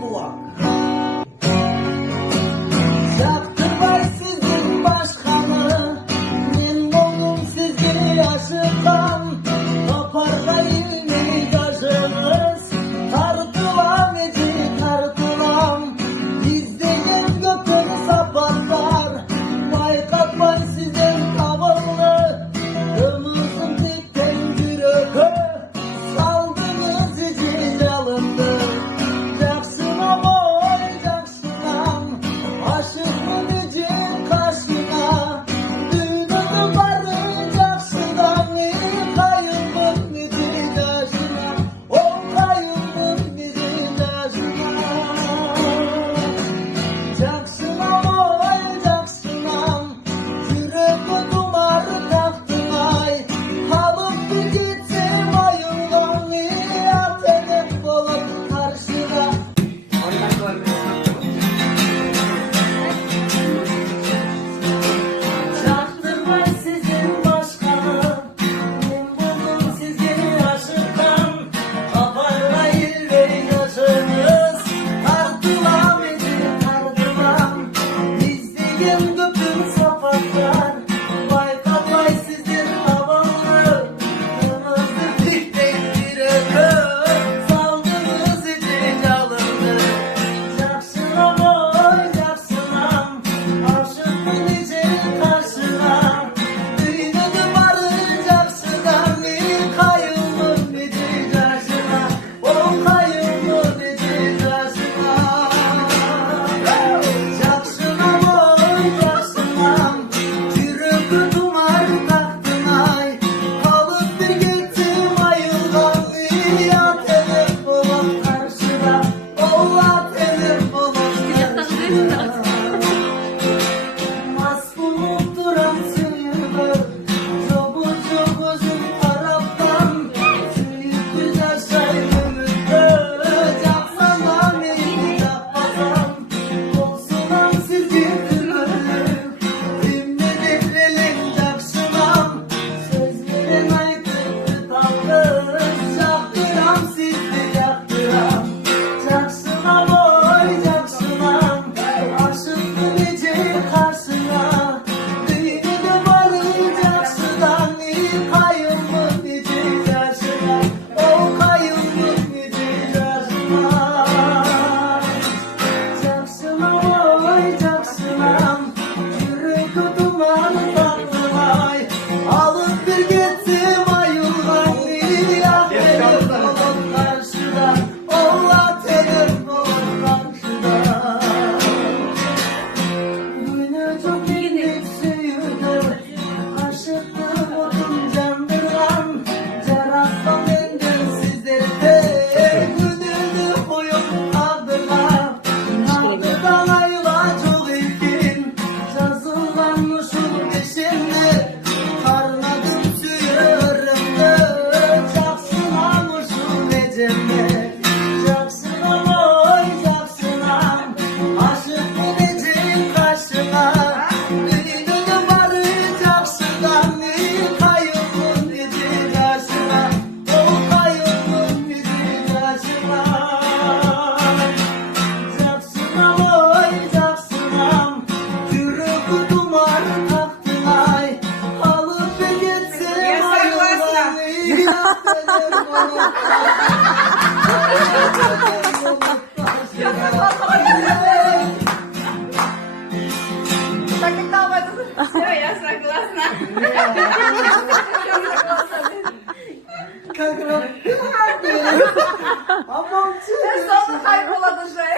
bulak. Çaktırmay sizin başkanı, men oldum sizi aşıktan. Kaparda ilmi yaşınız, tartılan eci tartılan. Bizdeyen gökün sapatlar, baykatmay sizin tavırlı. Kırmızın dikten yürüğü, saldınız eci alındı. Jacksınam oy Jacksınam, aşıkın eci karşına. Düğününü varacaksınam, kayıldın eci yaşına. O kayıldın eci yaşına. Jacksınam oy Jacksınam, yüreği dumar taktın ay. Kalıp bir gittim ayıldan, atenek olup karşına. Çaktırmay sizin başkanı, men buldum sizi aşıktan. Kaparla ilverin yaşınız, tartılam eci tartılam. Bizdeyen gökün sapatlar, baykatmay sizin havalı. Kırmızı dikten yürüğü, saldınız eci alındı. Jacksınam oy Jacksınam, aşıkın eci karşına. Düğününü varacaksınam, kayıldın eci yaşına. O kayıldın eci yaşına. Jacksınam oy Jacksınam, yüreği dumar taktın ay. Kalıp bir gittim ayıldan, atenek olup karşına. O atenek olup karşına. Masum duran suyunu, çobu çobuzun taraftan. Suyup güzel şayrımızı, Jacksınam ey yapmadan. Olsunam sizin kırmızı, ümmedetlelin Jacksınam. Sözlerin aykırı tatlı, yaktıram sizi yaktıram. Jacksınam oy Jacksınam, aşıkın eci karşına. Düğününe varacaksınam, kayıldın eci yaşına. O kayıldın eci yaşına. Jacksınam oy Jacksınam, yüreği duman taktın ay. Alıp bir gittim ayıldan, atenek olup karşıda. O atenek olup karşıda. Düğüne çok indik suyunu, aşıktım odun candıran. Cerrahtan indim sizleri de, güdüğünü koyup adına. Kandıdan ayla çok ilkin, yazılanmışım peşinde. Karnadım suyarımda, Jacksınammışım ecemde. Jacksınam oy Jacksınam, aşıkın eci karşına. Düğününe varacaksınam, kayıldın eci yaşına. O kayıldın eci yaşına. Jacksınam oy Jacksınam, yüreği dumar taktın ay. Alıp bir gitsin ayıldan, atenek olup Так как там это... Все, я согласна. Как раз. Ama Sen sonra kayboladın şey.